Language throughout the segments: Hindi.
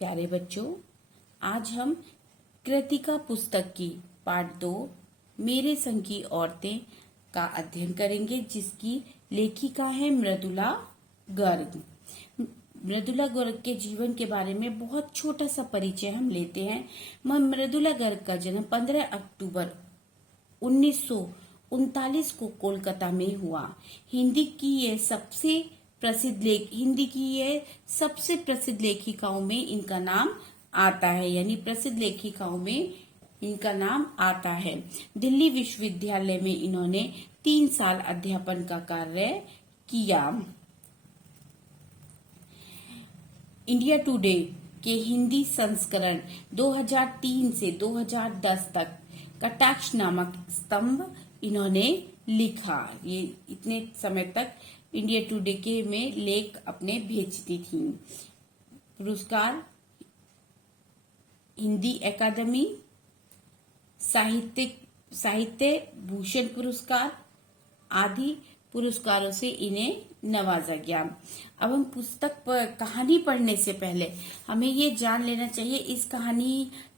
प्यारे बच्चों, आज हम कृतिका पुस्तक की पाठ 2 मेरे संग की औरतें का अध्ययन करेंगे, जिसकी लेखिका है मृदुला गर्ग। मृदुला गर्ग के जीवन के बारे में बहुत छोटा सा परिचय हम लेते हैं। मृदुला गर्ग का जन्म 15 अक्टूबर 1939 को कोलकाता में हुआ। हिंदी की ये सबसे प्रसिद्ध लेखिकाओं में इनका नाम आता है, यानी प्रसिद्ध लेखिकाओं में इनका नाम आता है। दिल्ली विश्वविद्यालय में इन्होंने 3 साल अध्यापन का कार्य किया। इंडिया टुडे के हिंदी संस्करण 2003 से 2010 तक कटाक्ष नामक स्तंभ इन्होंने लिखा। ये इतने समय तक इंडिया टुडे के में लेख अपने भेजती थी। पुरस्कार हिंदी अकादमी, साहित्य भूषण पुरस्कार आदि पुरस्कारों से इन्हें नवाजा गया। अब हम कहानी पढ़ने से पहले हमें ये जान लेना चाहिए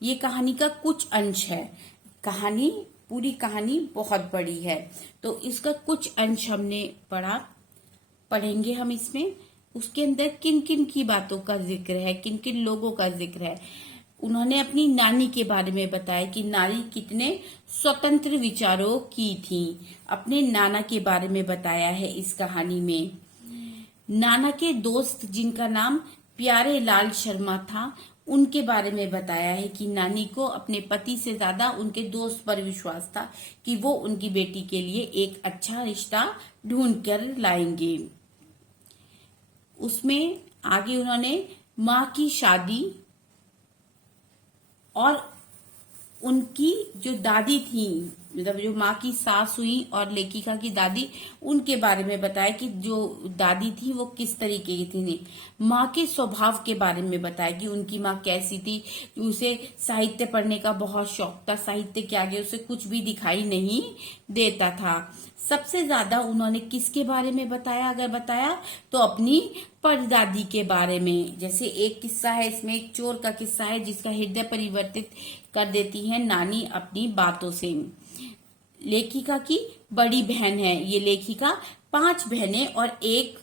ये कहानी का कुछ अंश है। पूरी कहानी बहुत बड़ी है, तो इसका कुछ अंश हमने पढ़ेंगे हम इसमें। उसके अंदर किन किन की बातों का जिक्र है, किन किन लोगों का जिक्र है। उन्होंने अपनी नानी के बारे में बताया कि नानी कितने स्वतंत्र विचारों की थी। अपने नाना के बारे में बताया है इस कहानी में। नाना के दोस्त जिनका नाम प्यारे लाल शर्मा था, उनके बारे में बताया है कि नानी को अपने पति से ज्यादा उनके दोस्त पर विश्वास था कि वो उनकी बेटी के लिए एक अच्छा रिश्ता ढूंढ कर लाएंगे। उसमें आगे उन्होंने माँ की शादी और उनकी जो दादी थी, मतलब जो माँ की सास हुई और लेखिका की दादी, उनके बारे में बताया कि जो दादी थी वो किस तरीके की थी। माँ के स्वभाव के बारे में बताया कि उनकी माँ कैसी थी। उसे साहित्य पढ़ने का बहुत शौक था, साहित्य के आगे उसे कुछ भी दिखाई नहीं देता था। सबसे ज्यादा उन्होंने किसके बारे में बताया, अगर बताया तो अपनी परदादी के बारे में। जैसे एक किस्सा है इसमें, एक चोर का किस्सा है जिसका हृदय परिवर्तित कर देती है नानी अपनी बातों से। लेखिका की बड़ी बहन है ये लेखिका, 5 बहनें और एक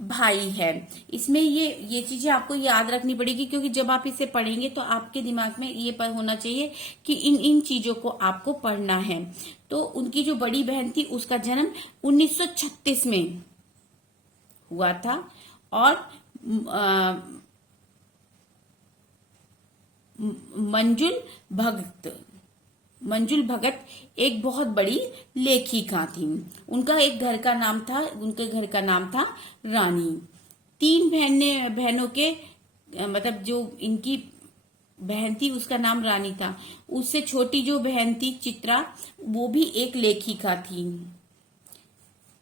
भाई है। इसमें ये चीजें आपको याद रखनी पड़ेगी, क्योंकि जब आप इसे पढ़ेंगे तो आपके दिमाग में ये पर होना चाहिए कि इन चीजों को आपको पढ़ना है। तो उनकी जो बड़ी बहन थी उसका जन्म 1936 में हुआ था और मंजुल भगत एक बहुत बड़ी लेखिका थी। उनके घर का नाम था रानी। 3 बहनों के मतलब जो इनकी बहन थी उसका नाम रानी था। उससे छोटी जो बहन थी चित्रा, वो भी एक लेखिका थी,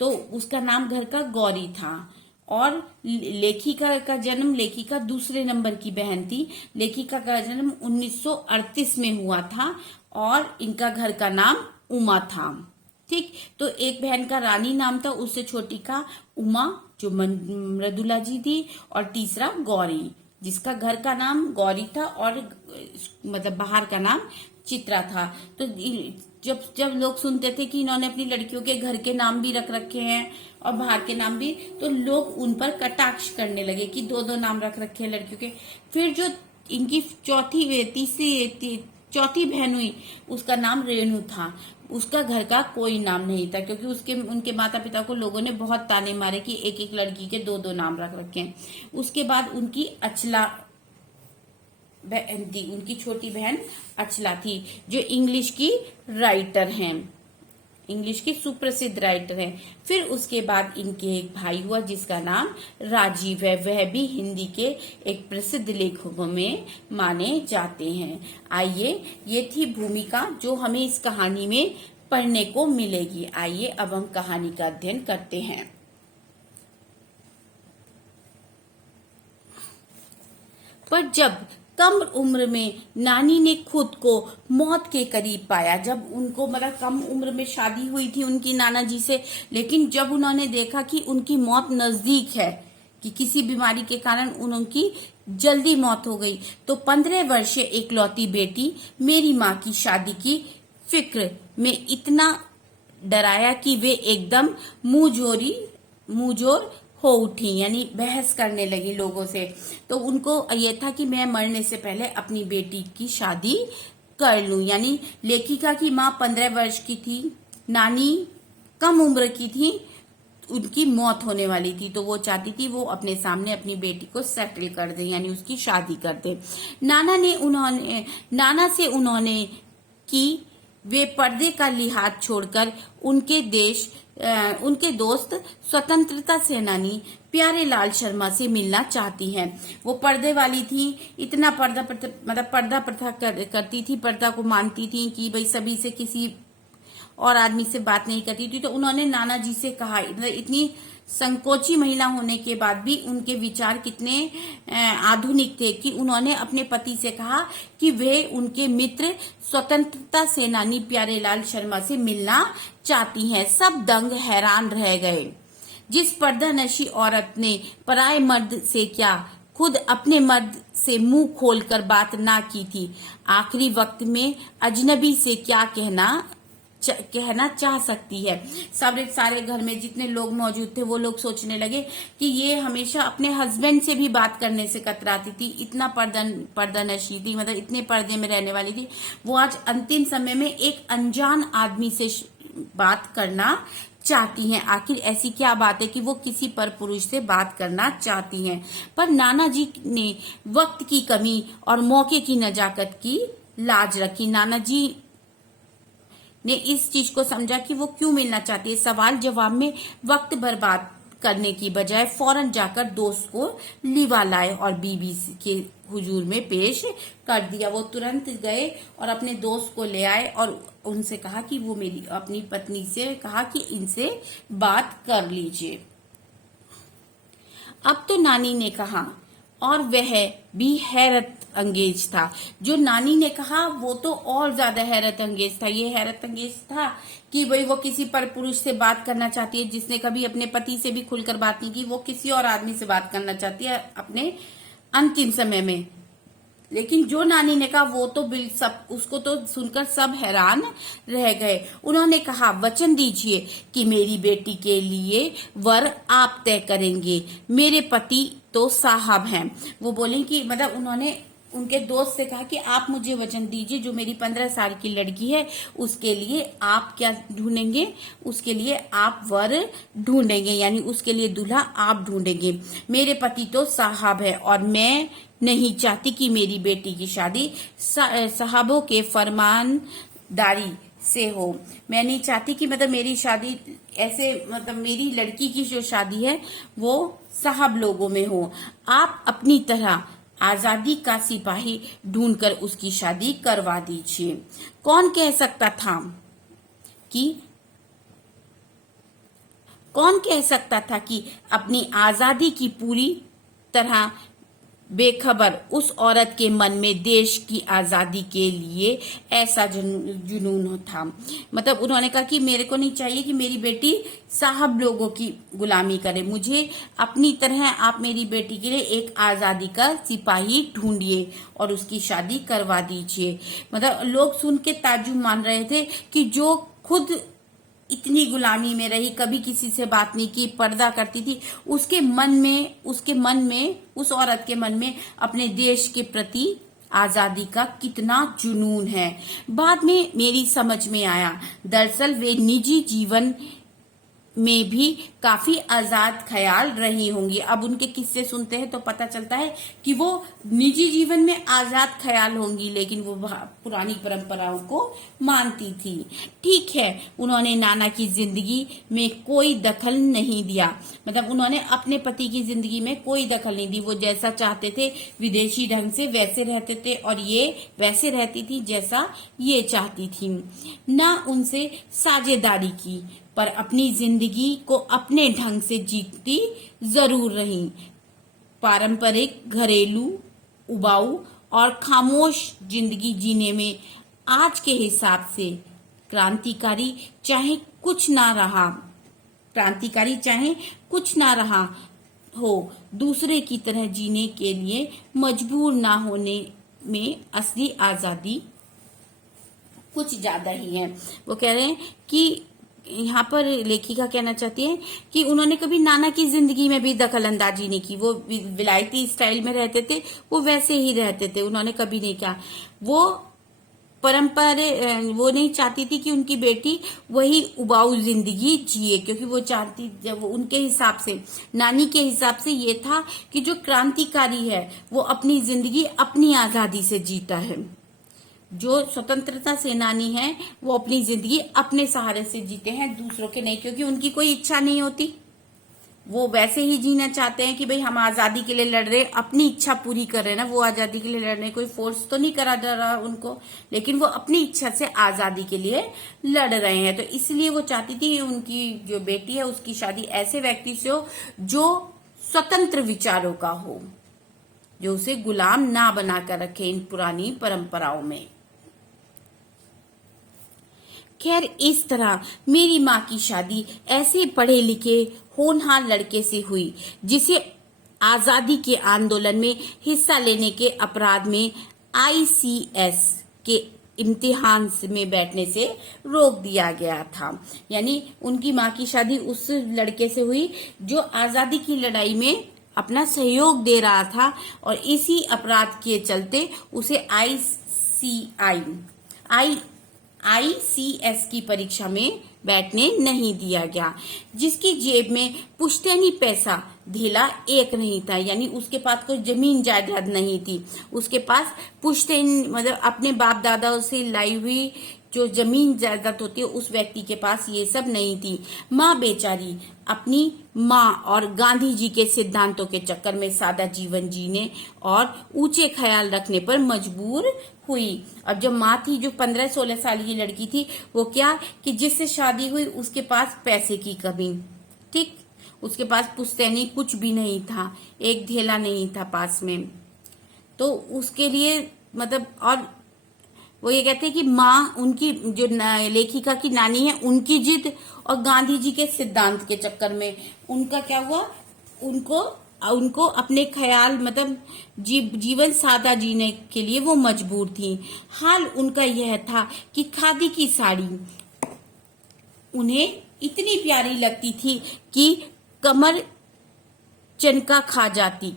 तो उसका नाम घर का गौरी था। और लेखिका दूसरे नंबर की बहन थी। लेखिका का जन्म 1938 में हुआ था और इनका घर का नाम उमा था। ठीक, तो एक बहन का रानी नाम था, उससे छोटी का उमा जो मृदुला जी थी, और तीसरा गौरी जिसका घर का नाम गौरी था और मतलब बाहर का नाम चित्रा था। तो जब लोग सुनते थे कि इन्होंने अपनी लड़कियों के घर के नाम भी रख रखे हैं और बाहर के नाम भी, तो लोग उन पर कटाक्ष करने लगे कि 2 नाम रख रखे हैं लड़कियों के। फिर जो इनकी चौथी बहन हुई, उसका नाम रेणु था। उसका घर का कोई नाम नहीं था, क्योंकि उनके माता पिता को लोगों ने बहुत ताने मारे कि एक लड़की के 2 नाम रख रखे हैं। उसके बाद उनकी अचला बहन थी, उनकी छोटी बहन अचला थी, जो इंग्लिश की सुप्रसिद्ध राइटर हैं। फिर उसके बाद इनके एक भाई हुआ जिसका नाम राजीव है, वह भी हिंदी के एक प्रसिद्ध लेखकों में माने जाते हैं। आइए, ये थी भूमिका जो हमें इस कहानी में पढ़ने को मिलेगी। आइए अब हम कहानी का अध्ययन करते हैं। पर जब कम उम्र में नानी ने खुद को मौत के करीब पाया, जब उनको मतलब कम उम्र में शादी हुई थी उनकी नाना जी से, लेकिन जब उन्होंने देखा कि उनकी मौत नजदीक है, कि किसी बीमारी के कारण उनकी जल्दी मौत हो गई तो 15 वर्षीय एकलौती बेटी मेरी माँ की शादी की फिक्र में इतना डराया कि वे एकदम मुंहजोर हो उठी, यानी बहस करने लगी लोगों से। तो उनको ये था कि मैं मरने से पहले अपनी बेटी की शादी कर लूं। यानी लेखिका की माँ 15 वर्ष की थी, नानी कम उम्र की थी, उनकी मौत होने वाली थी, तो वो चाहती थी वो अपने सामने अपनी बेटी को सेटल कर दे, यानी उसकी शादी कर दे। नाना से उन्होंने की वे पर्दे का लिहाज छोड़कर उनके दोस्त स्वतंत्रता सेनानी प्यारेलाल शर्मा से मिलना चाहती हैं। वो पर्दे वाली थी, इतना पर्दा प्रथा करती थी, पर्दा को मानती थी कि भाई सभी से किसी और आदमी से बात नहीं करती थी। तो उन्होंने नाना जी से कहा, इतनी संकोची महिला होने के बाद भी उनके विचार कितने आधुनिक थे कि उन्होंने अपने पति से कहा कि वे उनके मित्र स्वतंत्रता सेनानी प्यारेलाल शर्मा से मिलना चाहती हैं। सब दंग हैरान रह गए। जिस पर्दानशी औरत ने पराये मर्द से क्या खुद अपने मर्द से मुंह खोलकर बात ना की थी, आखिरी वक्त में अजनबी से क्या कहना चाह सकती है। सारे घर में जितने लोग मौजूद थे वो लोग सोचने लगे कि ये हमेशा अपने हस्बैंड से भी बात करने से कतराती थी, इतना पर्दानशी थी, मतलब इतने पर्दे में रहने वाली थी। वो आज अंतिम समय में एक अनजान आदमी से बात करना चाहती हैं। आखिर ऐसी क्या बात है कि वो किसी पर पुरुष से बात करना चाहती हैं। पर नाना जी ने वक्त की कमी और मौके की नजाकत की लाज रखी। नाना जी ने इस चीज को समझा कि वो क्यों मिलना चाहती है। सवाल जवाब में वक्त बर्बाद करने की बजाय फौरन जाकर दोस्त को लिवा लाए और बीबी के हुजूर में पेश कर दिया। वो तुरंत गए और अपने दोस्त को ले आए और उनसे कहा कि वो अपनी पत्नी से कहा कि इनसे बात कर लीजिए। अब तो नानी ने कहा, और वह भी हैरत अंगेज था। जो नानी ने कहा वो तो और ज्यादा हैरत अंगेज था। ये हैरत अंगेज था कि भाई वो किसी पर पुरुष से बात करना चाहती है जिसने कभी अपने पति से भी खुलकर बात नहीं की, वो किसी और आदमी से बात करना चाहती है अपने अंतिम समय में। लेकिन जो नानी ने कहा वो तो उसको तो सुनकर सब हैरान रह गए। उन्होंने कहा, वचन दीजिए कि मेरी बेटी के लिए वर आप तय करेंगे, मेरे पति तो साहब हैं। वो बोले कि मतलब उन्होंने उनके दोस्त से कहा कि आप मुझे वचन दीजिए, जो मेरी 15 साल की लड़की है उसके लिए आप क्या ढूंढेंगे, उसके लिए आप वर ढूंढेंगे, यानी उसके लिए दूल्हा आप ढूंढेंगे। मेरे पति तो साहब है और मैं नहीं चाहती कि मेरी बेटी की शादी साहबों के फरमानदारी से हो। मैं नहीं चाहती कि मतलब मेरी शादी ऐसे, मतलब मेरी लड़की की जो शादी है वो साहब लोगों में हो। आप अपनी तरह आजादी का सिपाही ढूंढकर उसकी शादी करवा दीजिए। कौन कह सकता था कि अपनी आजादी की पूरी तरह बेखबर उस औरत के मन में देश की आजादी के लिए ऐसा जुनून था। मतलब उन्होंने कहा कि मेरे को नहीं चाहिए कि मेरी बेटी साहब लोगों की गुलामी करे, मुझे अपनी तरह आप मेरी बेटी के लिए एक आजादी का सिपाही ढूंढिए और उसकी शादी करवा दीजिए। मतलब लोग सुन के ताज्जुब मान रहे थे कि जो खुद इतनी गुलामी में रही, कभी किसी से बात नहीं की, पर्दा करती थी, उसके मन में उस औरत के मन में अपने देश के प्रति आजादी का कितना जुनून है। बाद में मेरी समझ में आया, दरअसल वे निजी जीवन में भी काफी आजाद ख्याल रही होंगी। अब उनके किस्से सुनते हैं तो पता चलता है कि वो निजी जीवन में आजाद ख्याल होंगी, लेकिन वो पुरानी परंपराओं को मानती थी। ठीक है, उन्होंने नाना की जिंदगी में कोई दखल नहीं दिया, मतलब उन्होंने अपने पति की जिंदगी में कोई दखल नहीं दी। वो जैसा चाहते थे विदेशी ढंग से वैसे रहते थे और ये वैसे रहती थी जैसा ये चाहती थी। ना उनसे साझेदारी की, पर अपनी जिंदगी को अपने ढंग से जीती जरूर रही। पारंपरिक, घरेलू, उबाऊ और खामोश जिंदगी जीने में आज के हिसाब से क्रांतिकारी चाहे कुछ ना रहा, हो, दूसरे की तरह जीने के लिए मजबूर ना होने में असली आजादी कुछ ज्यादा ही है। वो कह रहे हैं कि यहाँ पर लेखिका कहना चाहती है कि उन्होंने कभी नाना की जिंदगी में भी दखल अंदाजी नहीं की। वो विलायती स्टाइल में रहते थे, वो वैसे ही रहते थे, उन्होंने कभी नहीं किया। वो परंपरा वो नहीं चाहती थी कि उनकी बेटी वही उबाऊ जिंदगी जिए, क्योंकि वो चाहती, जब उनके हिसाब से, नानी के हिसाब से ये था कि जो क्रांतिकारी है वो अपनी जिंदगी अपनी आजादी से जीता है, जो स्वतंत्रता सेनानी है वो अपनी जिंदगी अपने सहारे से जीते हैं, दूसरों के नहीं, क्योंकि उनकी कोई इच्छा नहीं होती। वो वैसे ही जीना चाहते हैं कि भाई हम आजादी के लिए लड़ रहे, अपनी इच्छा पूरी कर रहे हैं ना, वो आजादी के लिए लड़ रहे, कोई फोर्स तो नहीं करा जा रहा उनको, लेकिन वो अपनी इच्छा से आजादी के लिए लड़ रहे हैं। तो इसलिए वो चाहती थी उनकी जो बेटी है उसकी शादी ऐसे व्यक्ति से हो जो स्वतंत्र विचारों का हो, जो उसे गुलाम ना बनाकर रखे इन पुरानी परंपराओं में। खैर, इस तरह मेरी माँ की शादी ऐसे पढ़े लिखे होनहार लड़के से हुई जिसे आजादी के आंदोलन में हिस्सा लेने के अपराध में आईसीएस के इम्तिहान में बैठने से रोक दिया गया था। यानी उनकी माँ की शादी उस लड़के से हुई जो आजादी की लड़ाई में अपना सहयोग दे रहा था, और इसी अपराध के चलते उसे आईसीएस की परीक्षा में बैठने नहीं दिया गया। जिसकी जेब में पुश्तैनी पैसा धेला एक नहीं था, यानी उसके पास कोई जमीन जायदाद नहीं थी, उसके पास पुश्तैनी मतलब अपने बाप दादाओं से लाई हुई जो जमीन जायदाद होती है उस व्यक्ति के पास ये सब नहीं थी। माँ बेचारी अपनी माँ और गांधी जी के सिद्धांतों के चक्कर में सादा जीवन जीने और ऊंचे ख्याल रखने पर मजबूर हुई। अब जब माँ थी, जो 15-16 साल की लड़की थी, वो क्या कि जिससे शादी हुई उसके पास पैसे की कमी, ठीक, उसके पास पुश्तैनी कुछ भी नहीं था, एक धेला नहीं था पास में, तो उसके लिए मतलब, और वो ये कहते हैं कि माँ, उनकी जो लेखिका की नानी है, उनकी जिद और गांधी जी के सिद्धांत के चक्कर में उनका क्या हुआ, उनको अपने ख्याल मतलब जीवन सादा जीने के लिए वो मजबूर थी। हाल उनका यह था कि खादी की साड़ी उन्हें इतनी प्यारी लगती थी कि कमर चनका खा जाती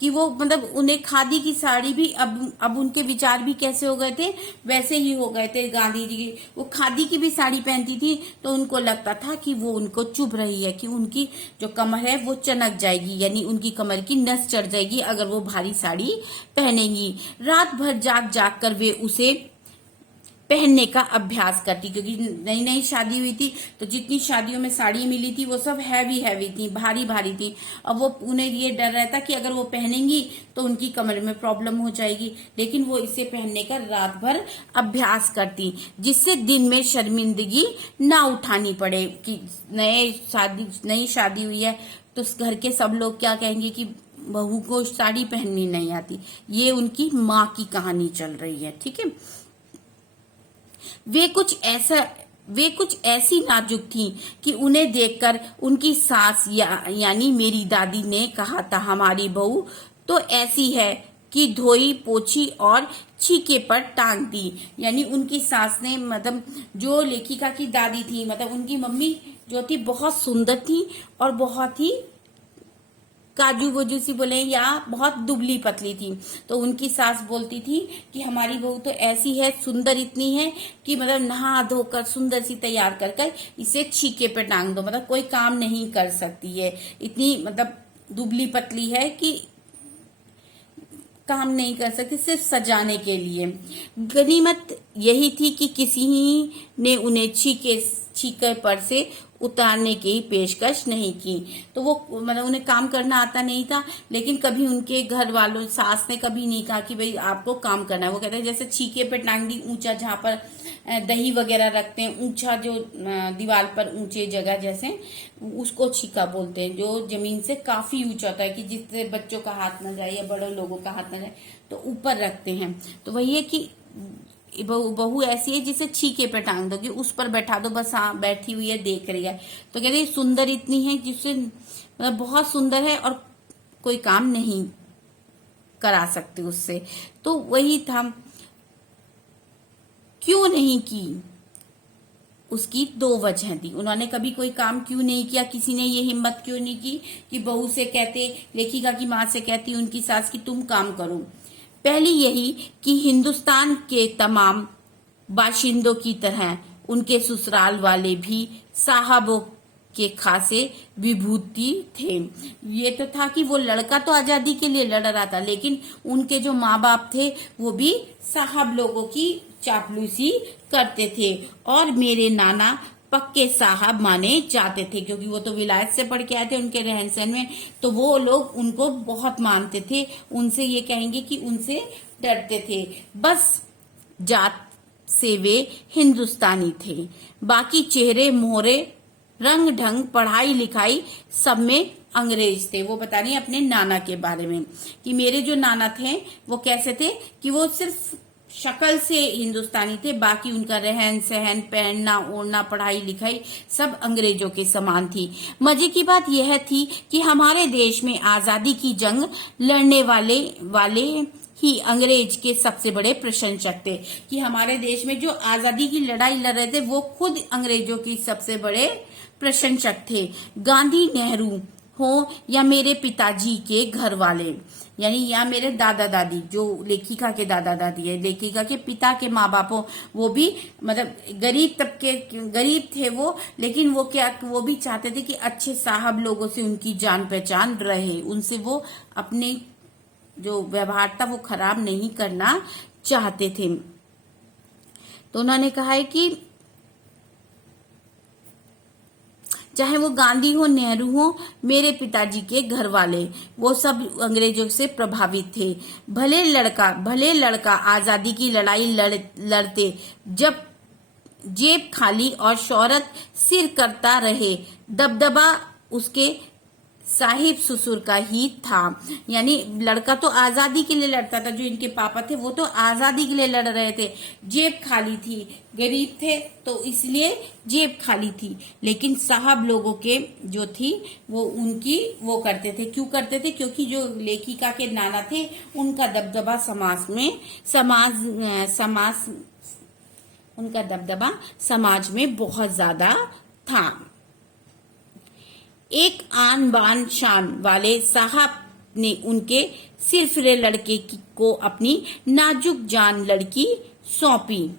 कि वो मतलब उन्हें खादी की साड़ी भी, अब उनके विचार भी कैसे हो गए थे, वैसे ही हो गए थे गांधी जी। वो खादी की भी साड़ी पहनती थी तो उनको लगता था कि वो उनको चुभ रही है, कि उनकी जो कमर है वो चनक जाएगी, यानी उनकी कमर की नस चढ़ जाएगी अगर वो भारी साड़ी पहनेंगी। रात भर जाग जाग कर वे उसे पहनने का अभ्यास करती, क्योंकि नई नई शादी हुई थी तो जितनी शादियों में साड़ी मिली थी वो सब हैवी थी, भारी भारी थी। अब वो उन्हें ये डर रहता कि अगर वो पहनेंगी तो उनकी कमर में प्रॉब्लम हो जाएगी, लेकिन वो इसे पहनने का रात भर अभ्यास करती, जिससे दिन में शर्मिंदगी ना उठानी पड़े कि नई शादी हुई है तो घर के सब लोग क्या कहेंगे कि बहू को साड़ी पहननी नहीं आती। ये उनकी माँ की कहानी चल रही है, ठीक है। वे कुछ ऐसी नाजुक थीं कि उन्हें देखकर उनकी सास यानी मेरी दादी ने कहा था, हमारी बहू तो ऐसी है कि धोई पोछी और छीके पर टांग दी। यानी उनकी सास ने, मतलब जो लेखिका की दादी थी, मतलब उनकी मम्मी जो थी बहुत सुंदर थी और बहुत ही काजू वजू सी बोले या बहुत दुबली पतली थी, तो उनकी सास बोलती थी कि हमारी बहू तो ऐसी है, सुंदर इतनी है कि मतलब नहा धोकर सुंदर सी तैयार कर कर इसे छीके पे टांग दो, मतलब कोई काम नहीं कर सकती है, इतनी मतलब दुबली पतली है कि काम नहीं कर सकती, सिर्फ सजाने के लिए। गनीमत यही थी कि किसी ने उन्हें छीके पर से उतारने की पेशकश नहीं की। तो वो मतलब उन्हें काम करना आता नहीं था, लेकिन कभी उनके घर वालों, सास ने कभी नहीं कहा कि भाई आपको काम करना है। वो कहते हैं जैसे छीके पे टांग दी, ऊंचा जहाँ पर दही वगैरह रखते हैं, ऊंचा जो दीवार पर ऊंचे जगह जैसे, उसको छीका बोलते हैं, जो जमीन से काफी ऊंचा होता है कि जिससे बच्चों का हाथ न जाए या बड़े लोगों का हाथ न जाए, तो ऊपर रखते हैं। तो वही है कि बहू ऐसी है जिसे छीके पे टांग दो कि उस पर बैठा दो, बस हाँ बैठी हुई है, देख रही है। तो कहते सुंदर इतनी है जिससे मतलब बहुत सुंदर है और कोई काम नहीं करा सकते उससे। तो वही था, क्यों नहीं की, उसकी दो वजह थी। उन्होंने कभी कोई काम क्यों नहीं किया, किसी ने ये हिम्मत क्यों नहीं की कि बहू से कहते, लेखिका की माँ से कहती उनकी सास की तुम काम करो। पहली यही कि हिंदुस्तान के तमाम बाशिंदों की तरह उनके ससुराल वाले भी साहबों के खासे विभूति थे। ये तो था कि वो लड़का तो आजादी के लिए लड़ रहा था, लेकिन उनके जो माँ बाप थे वो भी साहब लोगों की चापलूसी करते थे। और मेरे नाना पक्के साहब माने जाते थे, क्योंकि वो तो विलायत से पढ़ के आए थे, उनके रहन सहन में तो वो लोग उनको बहुत मानते थे। उनसे ये कहेंगे कि उनसे डरते थे। बस जात से वे हिंदुस्तानी थे, बाकी चेहरे मोहरे रंग ढंग पढ़ाई लिखाई सब में अंग्रेज थे। वो बता रही है अपने नाना के बारे में कि मेरे जो नाना थे वो कैसे थे कि वो सिर्फ शक्ल से हिंदुस्तानी थे, बाकी उनका रहन सहन, पहनना ओढ़ना, पढ़ाई लिखाई सब अंग्रेजों के समान थी। मजे की बात यह थी कि हमारे देश में आजादी की जंग लड़ने वाले ही अंग्रेज के सबसे बड़े प्रशंसक थे। कि हमारे देश में जो आजादी की लड़ाई लड़ रहे थे वो खुद अंग्रेजों की सबसे बड़े प्रशंसक थे। गांधी, नेहरू हो या मेरे पिताजी के घर वाले, यानी या मेरे दादा दादी, जो लेखिका के दादा दादी है, लेखिका के पिता के माँ बाप हो, वो भी मतलब गरीब तबके गरीब थे वो, लेकिन वो क्या, वो भी चाहते थे कि अच्छे साहब लोगों से उनकी जान पहचान रहे, उनसे वो अपने जो व्यवहार था वो खराब नहीं करना चाहते थे। तो उन्होंने कहा है कि चाहे वो गांधी हो, नेहरू हो, मेरे पिताजी के घर वाले, वो सब अंग्रेजों से प्रभावित थे। भले लड़का आजादी की लड़ाई लड़ते जब जेब खाली और शौहरत सिर करता रहे, दबदबा उसके साहिब ससुर का ही था। यानी लड़का तो आजादी के लिए लड़ता था, जो इनके पापा थे वो तो आजादी के लिए लड़ रहे थे, जेब खाली थी, गरीब थे तो इसलिए जेब खाली थी। लेकिन साहब लोगों के जो थी वो उनकी वो करते थे, क्यों करते थे, क्योंकि जो लेखिका के नाना थे उनका दबदबा समाज में बहुत ज्यादा था। एक आन बान शान वाले साहब ने उनके सिरफिरे लड़के को अपनी नाजुक जान लड़की सौंपी।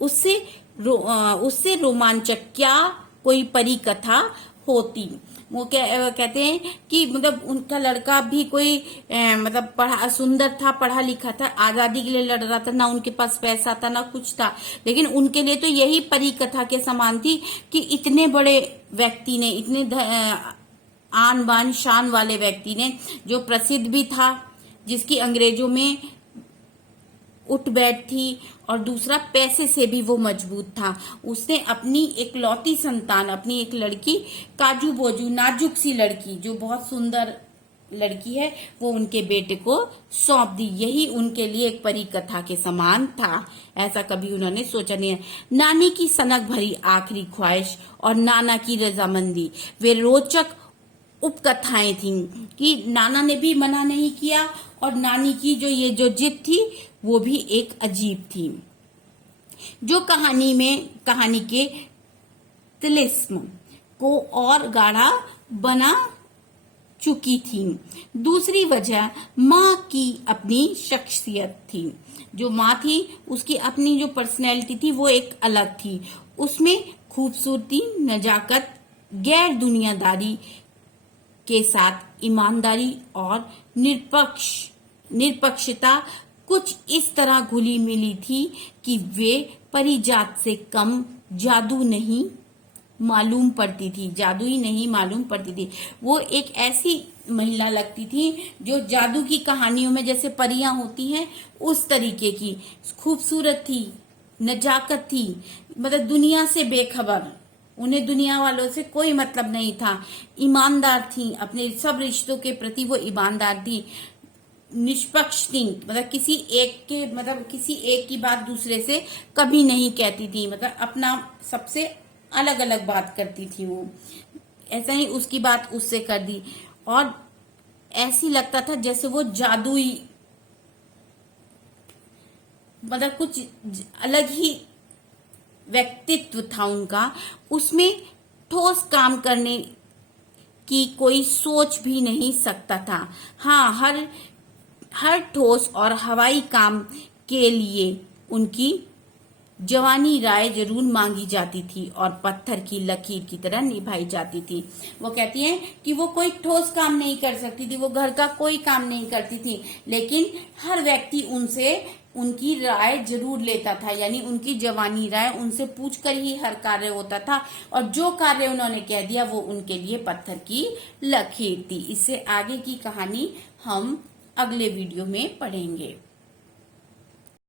उससे रोमांचक क्या कोई परी कथा होती। वो कहते हैं कि मतलब उनका लड़का भी कोई मतलब सुंदर था, पढ़ा लिखा था, आजादी के लिए लड़ रहा था, ना उनके पास पैसा था ना कुछ था, लेकिन उनके लिए तो यही परी कथा के समान थी कि इतने बड़े व्यक्ति ने, इतने आन बान शान वाले व्यक्ति ने, जो प्रसिद्ध भी था, जिसकी अंग्रेजों में उठ बैठ थी, और दूसरा पैसे से भी वो मजबूत था, उसने अपनी एक लौती संतान, अपनी एक लड़की, काजू बोजू नाजुक सी लड़की, जो बहुत सुंदर लड़की है, वो उनके बेटे को सौंप दी। यही उनके लिए एक परी कथा के समान था। ऐसा कभी उन्होंने सोचा नहीं है। नानी की सनक भरी आखिरी ख्वाहिश और नाना की रजामंदी, वे रोचक उपकथाएं थीं कि नाना ने भी मना नहीं किया और नानी की जो जिद थी वो भी एक अजीब थी, जो कहानी के तिलिस्म को और गाढ़ा बना चुकी थी। दूसरी वजह माँ की अपनी शख्सियत थी। जो माँ थी उसकी अपनी जो पर्सनैलिटी थी वो एक अलग थी। उसमें खूबसूरती, नजाकत, गैर दुनियादारी के साथ ईमानदारी और निष्पक्षता कुछ इस तरह घुली मिली थी कि वे परिजात से कम जादू ही नहीं मालूम पड़ती थी। वो एक ऐसी महिला लगती थी जो जादू की कहानियों में जैसे परियां होती हैं उस तरीके की, खूबसूरत थी, नजाकत थी, मतलब दुनिया से बेखबर, उन्हें दुनिया वालों से कोई मतलब नहीं था, ईमानदार थी, अपने सब रिश्तों के प्रति वो ईमानदार थी, निष्पक्ष थी, मतलब किसी एक की बात दूसरे से कभी नहीं कहती थी, मतलब अपना सबसे अलग अलग बात करती थी वो। ऐसा ही उसकी बात उससे कर दी और ऐसी लगता था जैसे वो जादुई, मतलब कुछ अलग ही व्यक्तित्व था उनका, उसमें ठोस काम करने की कोई सोच भी नहीं सकता था। हाँ, हर हर ठोस और हवाई काम के लिए उनकी जवानी राय जरूर मांगी जाती थी और पत्थर की लकीर की तरह निभाई जाती थी। वो कहती हैं कि वो कोई ठोस काम नहीं कर सकती थी, वो घर का कोई काम नहीं करती थी, लेकिन हर व्यक्ति उनसे उनकी राय जरूर लेता था, यानी उनकी जवानी राय उनसे पूछकर ही हर कार्य होता था और जो कार्य उन्होंने कह दिया वो उनके लिए पत्थर की लकीर थी। इससे आगे की कहानी हम अगले वीडियो में पढ़ेंगे।